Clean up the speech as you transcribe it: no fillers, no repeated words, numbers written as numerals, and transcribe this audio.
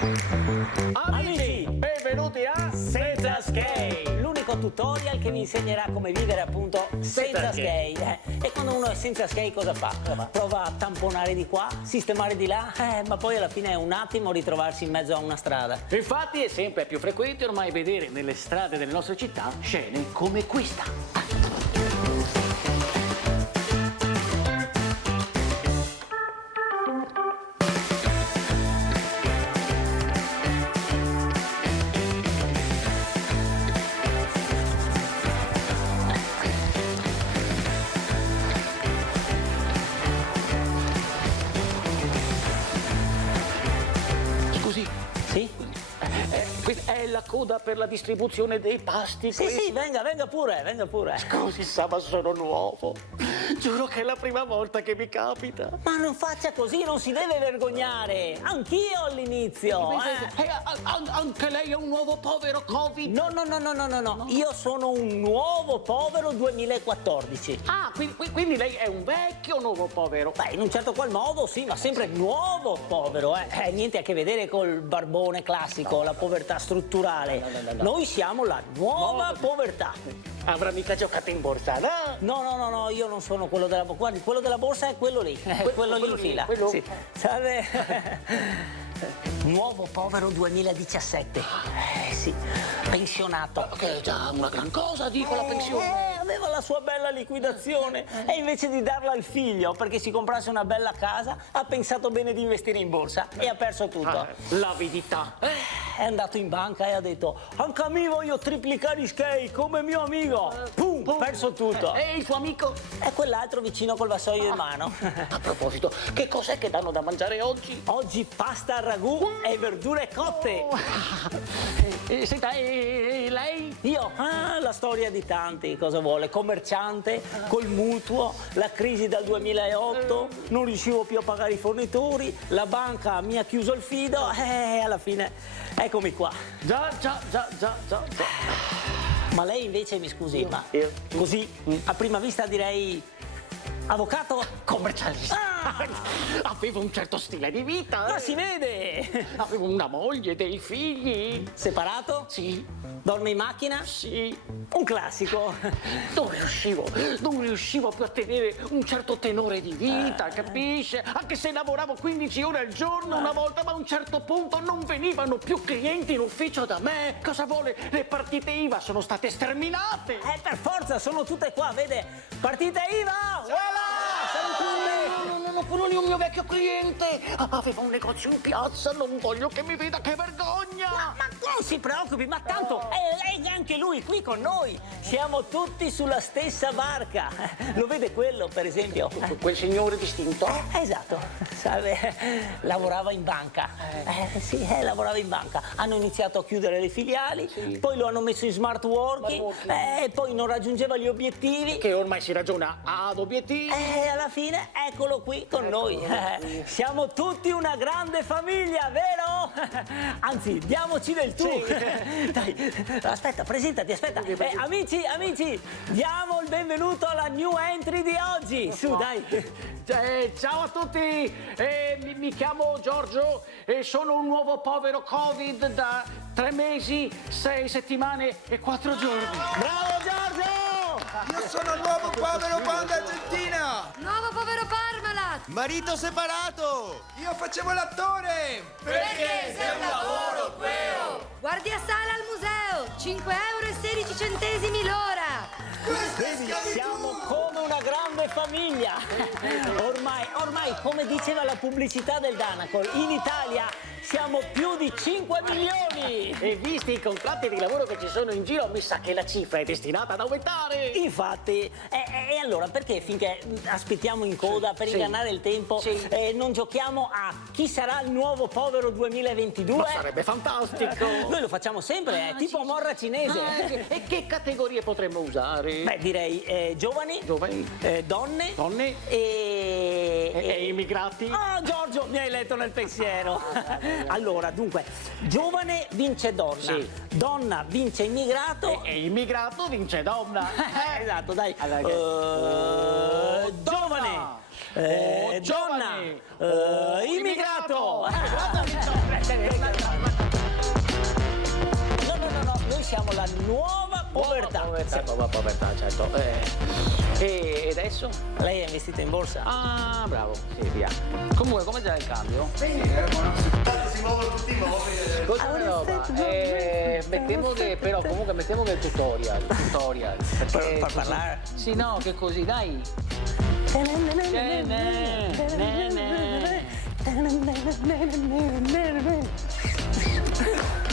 Amici, benvenuti a Senza Skate, l'unico tutorial che vi insegnerà come vivere appunto senza skate. E quando uno è senza skate cosa fa? Prova a tamponare di qua, sistemare di là, ma poi alla fine è un attimo ritrovarsi in mezzo a una strada. Infatti è sempre più frequente ormai vedere nelle strade delle nostre città scene come questa. Scusi, Sì? questa è la coda per la distribuzione dei pasti. Sì, venga pure, venga pure. Scusi, sa, ma sono nuovo. Giuro che è la prima volta che mi capita. Ma non faccia così, non si deve vergognare. Anch'io all'inizio. Anche lei è un nuovo povero Covid? No. Io sono un nuovo povero 2014. Ah, quindi lei è un vecchio nuovo povero? Beh, in un certo qual modo sì, ma sempre nuovo povero, niente a che vedere col barbone classico, la povertà strutturale. No. Noi siamo la nuova povertà. Avrà mica giocato in borsa, no? No, io non sono quello della borsa. Guardi, quello della borsa è quello lì, quello lì in fila. quello? Sì. Salve. Nuovo povero 2017. Sì, pensionato. Che è già una gran cosa, dico, la pensione. Aveva la sua bella liquidazione e invece di darla al figlio perché si comprasse una bella casa, ha pensato bene di investire in borsa e ha perso tutto. L'avidità. È andato in banca e ha detto: anche a me voglio triplicare i skate come mio amico. Pum, perso tutto. E il suo amico? E quell'altro vicino col vassoio in mano. A proposito, che cos'è che danno da mangiare oggi? Oggi pasta al ragù e verdure cotte. Senta, e lei? Io? La storia di tanti, cosa vuole? Commerciante, col mutuo, la crisi dal 2008, non riuscivo più a pagare i fornitori, la banca mi ha chiuso il fido e alla fine eccomi qua. Già. Ma lei invece, mi scusi, ma così a prima vista direi avvocato? Commercialista. Avevo un certo stile di vita. Ma si vede! Avevo una moglie, dei figli. Separato? Sì. Dorme in macchina? Sì. Un classico. Non riuscivo più a tenere un certo tenore di vita, capisce? Anche se lavoravo 15 ore al giorno una volta, ma a un certo punto non venivano più clienti in ufficio da me. Cosa vuole? Le partite IVA sono state sterminate. Per forza, sono tutte qua, vede? Partita IVA! Voilà! Sono tutte! No, quello lì è un mio vecchio cliente. Aveva un negozio in piazza, non voglio che mi veda, che vergogna. Ma non si preoccupi, ma tanto è anche lui qui con noi. Siamo tutti sulla stessa barca. Lo vede quello, per esempio? Quel signore distinto? Esatto, salve, lavorava in banca. Sì, lavorava in banca. Hanno iniziato a chiudere le filiali, poi lo hanno messo in smart working, e poi non raggiungeva gli obiettivi. Che ormai si ragiona ad obiettivi. E alla fine eccolo qui con noi. Siamo tutti una grande famiglia, vero? Anzi, diamoci del tu. Dai, aspetta, presentati, aspetta. Amici, diamo il benvenuto alla new entry di oggi. Su, dai. Ciao a tutti, mi chiamo Giorgio e sono un nuovo povero Covid da 3 mesi, 6 settimane e 4 giorni. Bravo Giorgio! Io sono il nuovo povero Panda Argentina! Nuovo povero Parmalat! Marito separato! Io facevo l'attore! Perché sei un lavoro queo! Guardia sala al museo! 5,16 euro l'ora! Vedi, siamo come una grande famiglia. Ormai, come diceva la pubblicità del Danacol, in Italia siamo più di 5 milioni. E visti i contratti di lavoro che ci sono in giro, mi sa che la cifra è destinata ad aumentare. Infatti, e allora perché finché aspettiamo in coda per ingannare il tempo non giochiamo a chi sarà il nuovo povero 2022? Ma sarebbe fantastico. Noi lo facciamo sempre, tipo a morra cinese. E che categorie potremmo usare? Beh, direi giovani, donne e immigrati. Ah, Giorgio, mi hai letto nel pensiero. Allora, dunque, giovane vince donna, donna vince immigrato e immigrato vince donna. Esatto, dai. Giovane, donna, immigrato. No, noi siamo la nuova povertà. Povertà, certo. E adesso? Lei è investita in borsa? Ah, bravo, sì, via. Comunque, come c'è il cambio? Si muovono tutti i mobili. Cosa una roba? Mettiamo che, però, comunque, mettiamo che il tutorial. Per così- parlare? Sì, no, che così, dai.